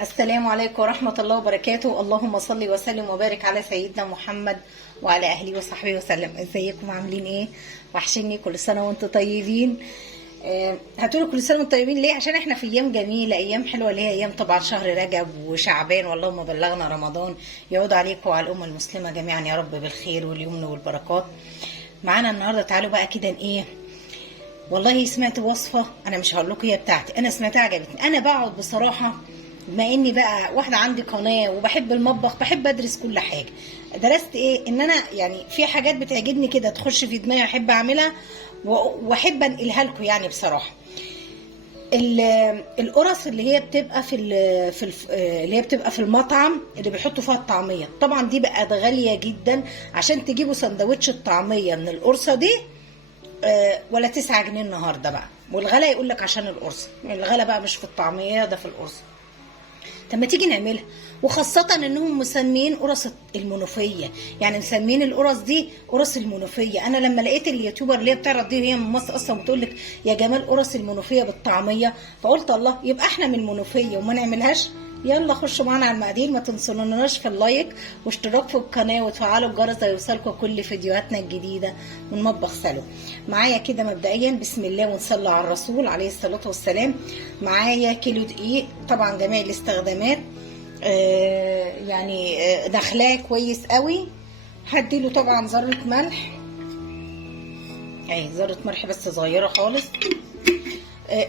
السلام عليكم ورحمة الله وبركاته. اللهم صل وسلم وبارك على سيدنا محمد وعلى أهله وصحبه وسلم. ازيكم عاملين ايه؟ وحشني. كل سنة وانتم طيبين. هتقولوا كل سنة وانتم طيبين ليه؟ عشان احنا في ايام جميلة، ايام حلوة، اللي هي ايام طبعا شهر رجب وشعبان، واللهم بلغنا رمضان. يعود عليكم وعلى الأمة المسلمة جميعا يا رب بالخير واليمن والبركات. معانا النهاردة تعالوا بقى كده ايه، والله سمعت وصفة، انا مش هقول لكم هي بتاعتي، انا سمعتها عجبتني. انا بقعد بصراحة بما اني بقى واحده عندي قناه وبحب المطبخ، بحب ادرس كل حاجه. درست ايه؟ ان انا يعني في حاجات بتعجبني كده تخش في دماغي احب اعملها واحب انقلها لكم يعني بصراحه. القرص اللي هي بتبقى اللي هي بتبقى في المطعم اللي بيحطوا فيها الطعميه، طبعا دي بقت غاليه جدا. عشان تجيبوا سندوتش الطعميه من القرصه دي ولا 9 جنيه النهارده بقى. والغلا يقول لك عشان القرصه، الغلا بقى مش في الطعميه، ده في القرصه. طب ما تيجي نعملها، وخاصة انهم مسمين قرص المنوفية، يعني مسمين القرص دي قرص المنوفية. انا لما لقيت اليوتيوبر اللي هي بتعرض دي، هي من مصر اصلا، بتقول لك يا جمال قرص المنوفية بالطعمية، فقلت الله، يبقى احنا من المنوفية وما نعملهاش. يلا خشوا معانا على المقادير، ما تنسوناش في اللايك واشتراك في القناه وتفعلوا الجرس ليوصلكم كل فيديوهاتنا الجديده من مطبخ سلو. معايا كده مبدئيا بسم الله ونصلي على الرسول عليه الصلاه والسلام. معايا كيلو دقيق، طبعا جميع الاستخدامات، يعني داخلاه كويس قوي. هديله طبعا ذره ملح، اهي ذره ملح بس صغيره خالص.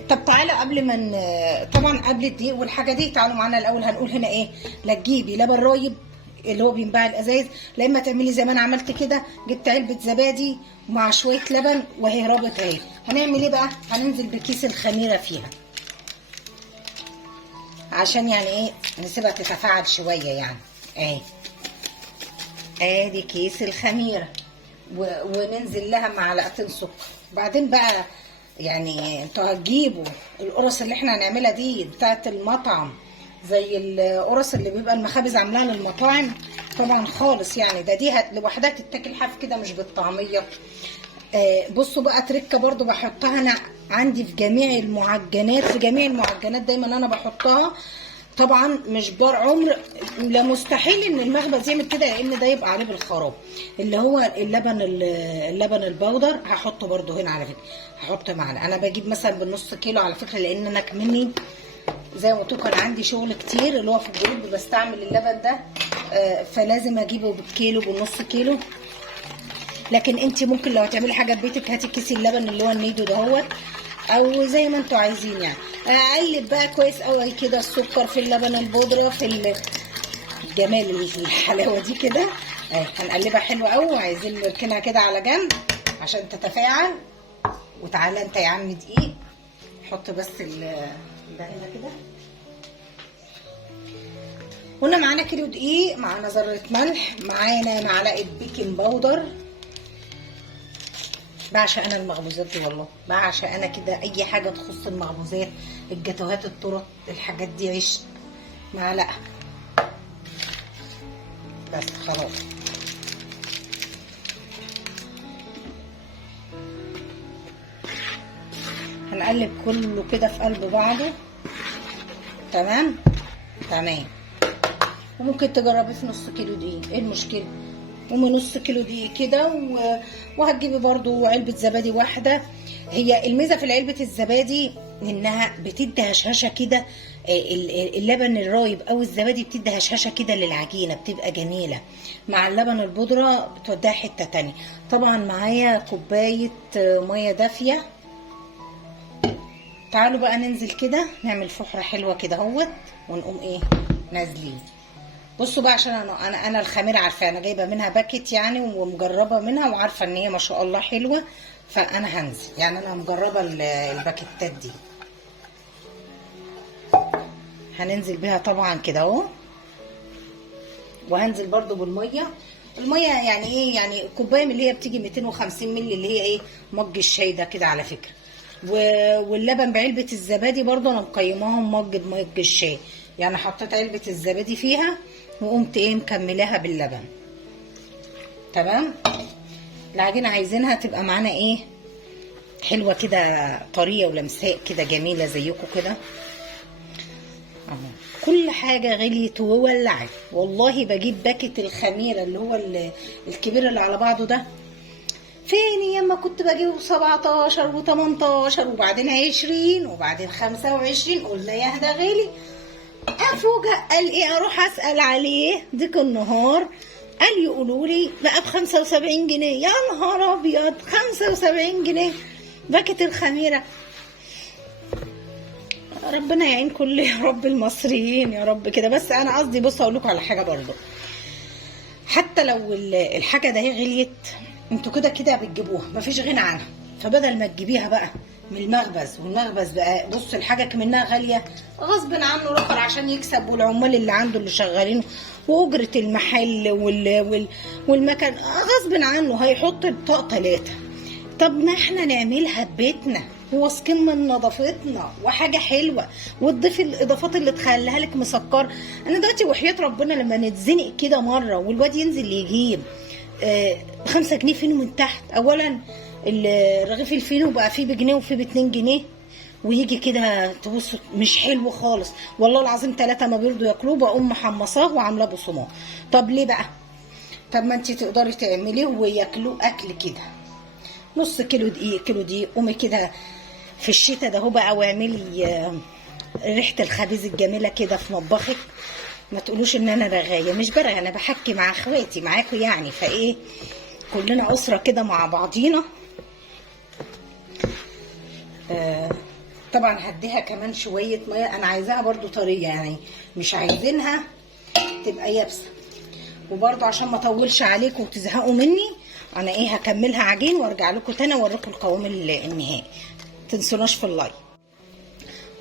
طب تعالى قبل ما طبعا قبل الدقيق والحاجه دي، تعالوا معانا الاول هنقول هنا ايه. لا تجيبي لبن رايب اللي هو بينباع الازايز، لا اما تعملي زي ما انا عملت كده، جبت علبه زبادي مع شويه لبن وهي رابط اهي. هنعمل ايه بقى؟ هننزل بكيس الخميره فيها عشان يعني ايه نسيبها تتفاعل شويه يعني. اهي ادي كيس الخميره، وننزل لها معلقتين سكر. بعدين بقى يعني انتوا هتجيبوا القرص اللي احنا هنعملها دي بتاعت المطعم، زي القرص اللي بيبقى المخابز عاملاها للمطاعم طبعا خالص يعني. ده دي لوحدها تتاكل حاف كده مش بالطعميه. بصوا بقى تركه برضو بحطها انا عندي في جميع المعجنات، في جميع المعجنات دايما انا بحطها. طبعا مش بار عمر، لا مستحيل ان المخبز يعمل كده، لان ده يبقى عليه بالخراب. اللي هو اللبن البودر هحطه برضو هنا على فكره، هحط معلقه. انا بجيب مثلا بالنص كيلو على فكره، لان انا كمني زي ما قلت لكم انا عندي شغل كتير اللي هو في الجروب بستعمل اللبن ده، فلازم اجيبه بالكيلو بالنص كيلو. لكن انت ممكن لو هتعملي حاجه في بيتك هاتي كيس اللبن اللي هو النيدو دهوت، او زي ما انتوا عايزين يعني. اقلب بقى كويس قوي كده السكر في اللبن البودره في جمال الحلاوه دي كده. هنقلبها حلو قوي، وعايزين نركنها كده على جنب عشان تتفاعل. وتعالى انت يا عم دقيق، حط بس ده هنا كده. هنا معانا كيلو دقيق، معانا ذره ملح، معانا معلقه بيكنج باودر. بعشق انا المخبوزات دي، والله بعشق انا كده اي حاجه تخص المخبوزات، الجاتوهات، التورت، الحاجات دي عيش. معلقه بس خلاص. هنقلب كله كده في قلب بعضه. تمام تمام. وممكن تجربي في نص كيلو دقيق، ايه المشكله؟ ومن نص كيلو دقيق كده وهتجيبي برضو علبه زبادي واحده. هي الميزه في علبه الزبادي انها بتدي هشاشه كده، اللبن الرايب او الزبادي بتدي هشاشه كده للعجينه، بتبقى جميله. مع اللبن البودره بتوديها حته تانية. طبعا معايا كوبايه ميه دافيه. تعالوا بقى ننزل كده نعمل فحره حلوه كده اهوت، ونقوم ايه نازلين. بصوا بقى، عشان انا الخميره عارفه، انا جايبه منها باكت يعني ومجربه منها وعارفه ان هي ما شاء الله حلوه، فانا هنزل يعني انا مجربه الباكتات دي. هننزل بيها طبعا كده اهو، وهنزل برده بالميه. الميه يعني ايه؟ يعني كوبايه من اللي هي بتيجي 250 مللي، اللي هي ايه، مج الشاي ده كده على فكره. واللبن بعلبه الزبادي برده انا مقيماهم مج الشاي، يعني حطيت علبه الزبادي فيها وقمت ايه مكملاها باللبن. تمام. العجينه عايزينها تبقى معانا ايه، حلوه كده، طريه ولمساء كده جميله زيكم كده. اهو كل حاجه غليت وولعت. والله بجيب باكت الخميره اللي هو الكبير اللي على بعضه ده، فين ياما كنت بجيبه 17 و18 وبعدين 20 وبعدين 25. قلنا يا ده غالي. افوجئ قال ايه، اروح اسال عليه ديك النهار، قال يقولوا لي بقى ب 75 جنيه. يا نهار ابيض، 75 جنيه باكت الخميره. ربنا يعين كل يا رب المصريين يا رب كده. بس انا قصدي بص اقول لكم على حاجه برضو، حتى لو الحاجه ده هي غليت انتوا كده كده بتجيبوها مفيش غنى عنها، فبدل ما تجيبيها بقى من المخبز، والمخبز بقى بص الحاجه كمنها غاليه غصب عنه الاخر عشان يكسب، والعمال اللي عنده اللي شغالين واجره المحل والمكان غصب عنه هيحط الطاقه 3. طب ما احنا نعملها ببيتنا واثقين من نظافتنا وحاجه حلوه، وتضيفي الاضافات اللي تخليها لك مسكر. انا دلوقتي وحياه ربنا لما نتزنق كده مره والواد ينزل يجيب 5 جنيه فينو من تحت، اولا الرغيف الفينو بقى فيه بجنيه وفيه ب2 جنيه، ويجي كده تبصوا مش حلو خالص والله العظيم. 3 ما بيرضوا ياكلوه بقوم محمصاه وعاملاه بصمام. طب ليه بقى؟ طب ما انت تقدري تعمليه وياكلوه اكل كده نص كيلو دقيق، كيلو دقيق، قومي كده في الشتاء ده هو بقى واعملي ريحه الخبيز الجميله كده في مطبخك. ما تقولوش ان انا رغايه، مش برغي، انا بحكي مع اخواتي معاكم يعني، فايه كلنا اسره كده مع بعضينا. طبعا هديها كمان شويه ميه، انا عايزاها برضو طريه يعني مش عايزينها تبقى يابسه. وبرضو عشان ما اطولش عليكم وتزهقوا مني، انا ايه هكملها عجين وارجع لكم تاني اوريكم القوام النهائي. تنسوناش في اللايك.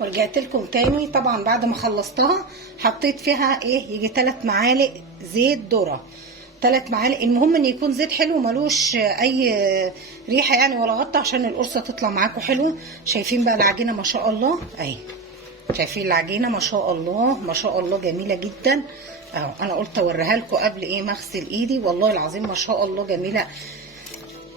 ورجعت لكم تاني. طبعا بعد ما خلصتها حطيت فيها ايه يجي 3 معالق زيت ذره، 3 معالق. المهم ان يكون زيت حلو ملوش اي ريحه يعني ولا غطا عشان القرصه تطلع معاكم حلوه. شايفين بقى العجينه ما شاء الله اهي، شايفين العجينه ما شاء الله ما شاء الله جميله جدا اهو. انا قلت اوريها لكم قبل ايه ما اغسل ايدي، والله العظيم ما شاء الله جميله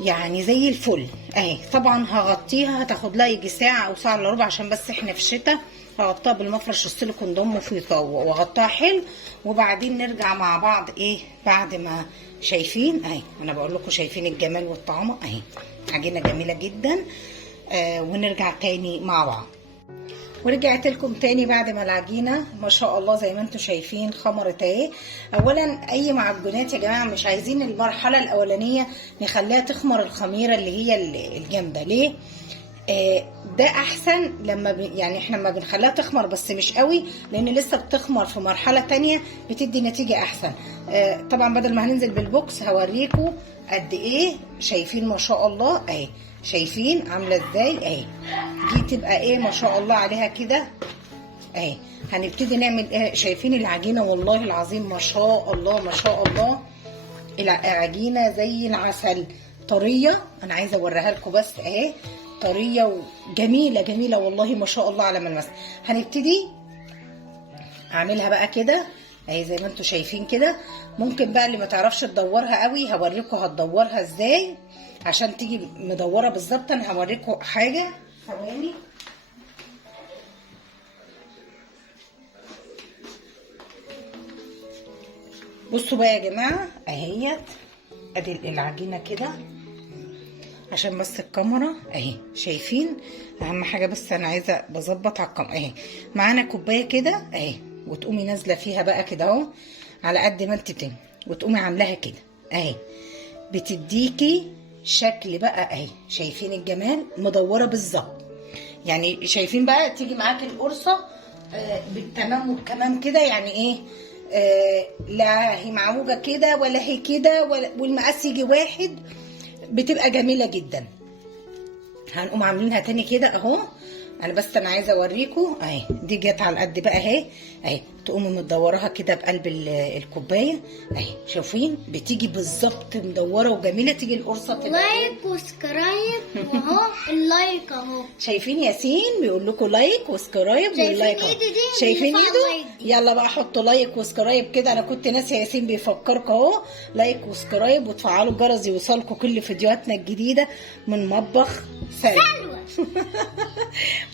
يعني زي الفل اهي. طبعا هغطيها هتاخد لها يجي ساعه او ساعه الا ربع عشان بس احنا في الشتاء. هغطيها بالمفرش السيليكون ده مفيطه واغطيها حلو، وبعدين نرجع مع بعض ايه بعد ما شايفين اهي. انا بقول لكم شايفين الجمال والطعامه اهي، عجينه جميله جدا. ونرجع تاني مع بعض. ورجعت لكم تاني بعد ما العجينه ما شاء الله زي ما انتم شايفين خمرت اهي. اولا اي معجنات يا جماعه مش عايزين المرحله الاولانيه نخليها تخمر الخميره اللي هي الجامده. ليه؟ ده احسن لما يعني احنا لما بنخليها تخمر بس مش قوي، لان لسه بتخمر في مرحله تانية بتدي نتيجه احسن. طبعا بدل ما هننزل بالبوكس هوريكم قد ايه. شايفين ما شاء الله اهي، شايفين عامله ازاي اهي. دي تبقى ايه ما شاء الله عليها كده اهي. هنبتدي نعمل ايه. شايفين العجينه والله العظيم ما شاء الله ما شاء الله، العجينه زي العسل طريه. انا عايزه اوريها لكم بس اهي، طريه وجميله جميله والله ما شاء الله على ملمسها. هنبتدي اعملها بقى كده اهي زي ما انتم شايفين كده. ممكن بقى اللي ما تعرفش تدورها قوي هوريكم هتدورها ازاي عشان تيجي مدوره بالظبط. انا هوريكم حاجه ثواني. بصوا بقى يا جماعه اهيت ادي العجينه كده عشان بس الكاميرا اهي. شايفين اهم حاجه بس انا عايزه بظبط على الكاميرا اهي. معانا كوبايه كده اهي، وتقومي نازله فيها بقى كده اهو على قد ما انت تاني، وتقومي عاملاها كده اهي، بتديكي شكل بقى اهي. شايفين الجمال مدوره بالظبط يعني. شايفين بقى تيجي معاكي القرصه بالتمام والكمام كده يعني ايه. لا هي معوجه كده ولا هي كده والمقاس يجي واحد، بتبقى جميله جدا. هنقوم عاملينها تاني كده اهو. انا عايزه اوريكم اهي. دي جت على قد بقى اهي اهي. تقومي مدوراها كده بقلب الكوبايه اهي. شايفين بتيجي بالظبط مدوره وجميله. تيجي القرصه لايك وسبسكرايب اهو. اللايك اهو. شايفين ياسين بيقول لكم لايك وسبسكرايب واللايك اهو. شايفين ايده؟ يلا بقى حطوا لايك وسبسكرايب كده. انا كنت ناسيه ياسين بيفكركم اهو. لايك وسبسكرايب وتفعلوا الجرس يوصلكم كل فيديوهاتنا الجديده من مطبخ سلوى.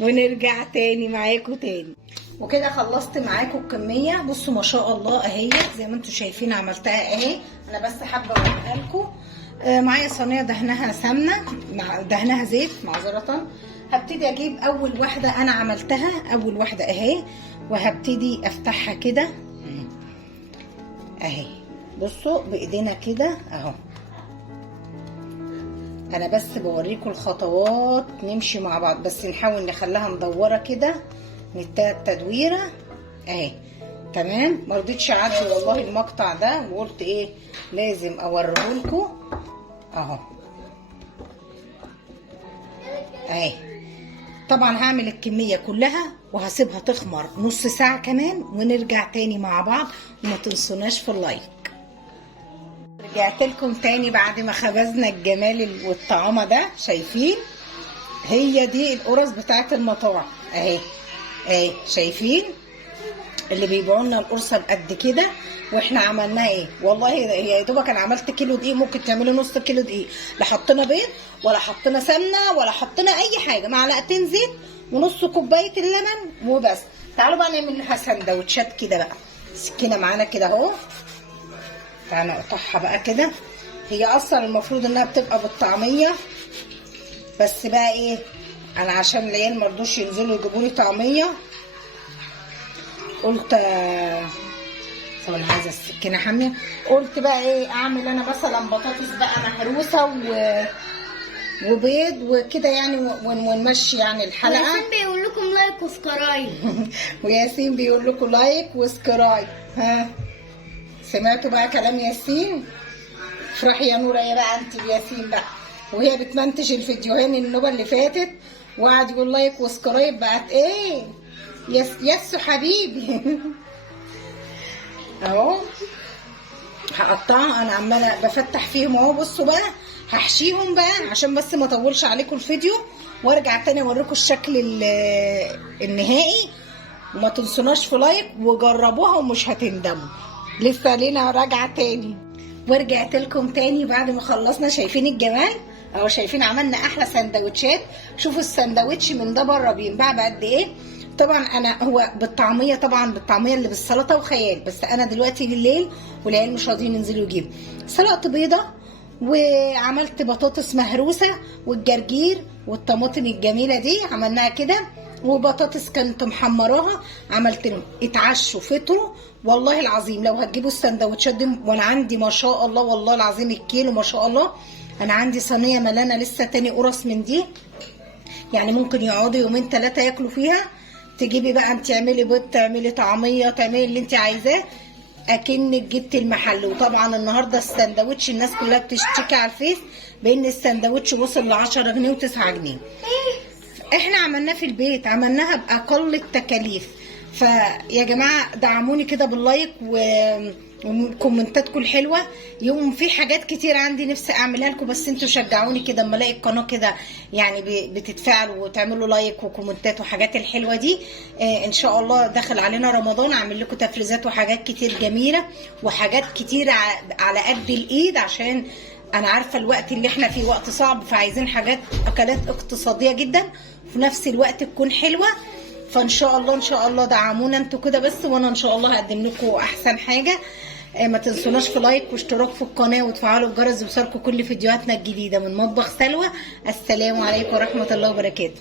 ونرجع تاني معاكم تاني. وكده خلصت معاكم الكميه. بصوا ما شاء الله اهي زي ما انتم شايفين عملتها اهي. انا بس حابه اوريها لكم. معايا صينيه دهنها سمنه دهنها زيت معذره. هبتدي اجيب اول واحده انا عملتها، اول واحده اهي، وهبتدي افتحها كده اهي. بصوا بايدينا كده اهو. انا بس بوريكم الخطوات نمشي مع بعض، بس نحاول نخليها مدوره كده، نديها التدويره اهي. تمام. ما رضيتش اعدي والله المقطع ده وقلت ايه لازم اوريهولكم اهو اهي. طبعا هعمل الكميه كلها وهسيبها تخمر نص ساعه كمان ونرجع تاني مع بعض. وما تنسوناش في اللايك. رجعت لكم تاني بعد ما خبزنا الجمال والطعامه ده. شايفين هي دي القرص بتاعت المطاعم اهي اهي. شايفين اللي بيبيعوا لنا القرصه بقد كده، واحنا عملناها ايه والله. هي يا دوبك انا عملت كيلو دقيق، ممكن تعملي نص كيلو دقيق. لا حطينا بيض ولا حطينا سمنه ولا حطينا اي حاجه، معلقتين زيت ونص كوبايه اللبن وبس. تعالوا بقى نعمل لها سندوتشات كده بقى. سكينه معانا كده اهو. تعالى نقطعها بقى كده. هي اصلا المفروض انها بتبقى بالطعميه، بس بقى ايه انا عشان العيال مرضوش ينزلوا يجيبوا لي طعميه قلت انا عايزه السكينه حاميه. قلت بقى ايه اعمل انا مثلا بطاطس بقى مهروسه وبيض وكده يعني، ونمشي يعني الحلقه. وياسين بيقول لكم لايك وسكرايب. وياسين بيقول لكم لايك وسكرايب. ها سمعتوا بقى كلام ياسين؟ افرحي يا نوره يا بقى انت بياسين بقى. وهي بتمنتج الفيديوهين النوبه اللي فاتت وقعد يقول لايك وسكرايب، بقت ايه يسو حبيبي. اهو هقطعها. انا عماله بفتح فيهم اهو. بصوا بقى هحشيهم بقى عشان بس ما اطولش عليكم الفيديو، وارجع تاني اوريكم الشكل النهائي. وما تنسوناش في لايك وجربوها ومش هتندموا. لسه لينا راجعه تاني. ورجعت لكم تاني بعد ما خلصنا. شايفين الجمال اهو. شايفين عملنا احلى سندوتشات. شوفوا السندوتش من ده بره بينباع بقد ايه. طبعا انا هو بالطعميه، طبعا بالطعميه اللي بالسلطه وخيال، بس انا دلوقتي بالليل والعيال مش راضيين ينزلوا يجيبوا. سلقت بيضه وعملت بطاطس مهروسه والجرجير والطماطم الجميله دي عملناها كده، وبطاطس كنت محمراها عملت لهم. اتعشوا فطروا والله العظيم. لو هتجيبوا السندوتشات دي، وانا عندي ما شاء الله والله العظيم الكيلو ما شاء الله. انا عندي صينيه ملانه لسه تاني قرص من دي، يعني ممكن يقعدوا يومين 3 ياكلوا فيها. تجيبي بقى انت تعملي بيض، تعملي طعميه، تعملي اللي انت عايزاه اكنك جبتي المحل. وطبعا النهارده السندوتش الناس كلها بتشتكي على الفيس بان السندوتش وصل ل 10 جنيه و9 جنيه. احنا عملناه في البيت، عملناها باقل التكاليف. فيا جماعه دعموني كده باللايك وكومنتاتكم الحلوه. يوم في حاجات كتير عندي نفسي اعملها لكم، بس انتوا شجعوني كده اما الاقي القناه كده يعني بتتفاعل وتعملوا لايك وكومنتات وحاجات الحلوه دي. ان شاء الله داخل علينا رمضان اعمل لكم تفريزات وحاجات كتير جميله وحاجات كتير على قد الايد، عشان انا عارفه الوقت اللي احنا فيه وقت صعب، فعايزين حاجات اكلات اقتصاديه جدا وفي نفس الوقت تكون حلوه. فان شاء الله ان شاء الله دعمونا انتوا كده بس، وانا ان شاء الله هقدم لكم احسن حاجه. ما تنسوناش في لايك واشتراك في القناه وتفعلوا الجرس ليوصلكم كل فيديوهاتنا الجديده من مطبخ سلوى. السلام عليكم ورحمه الله وبركاته.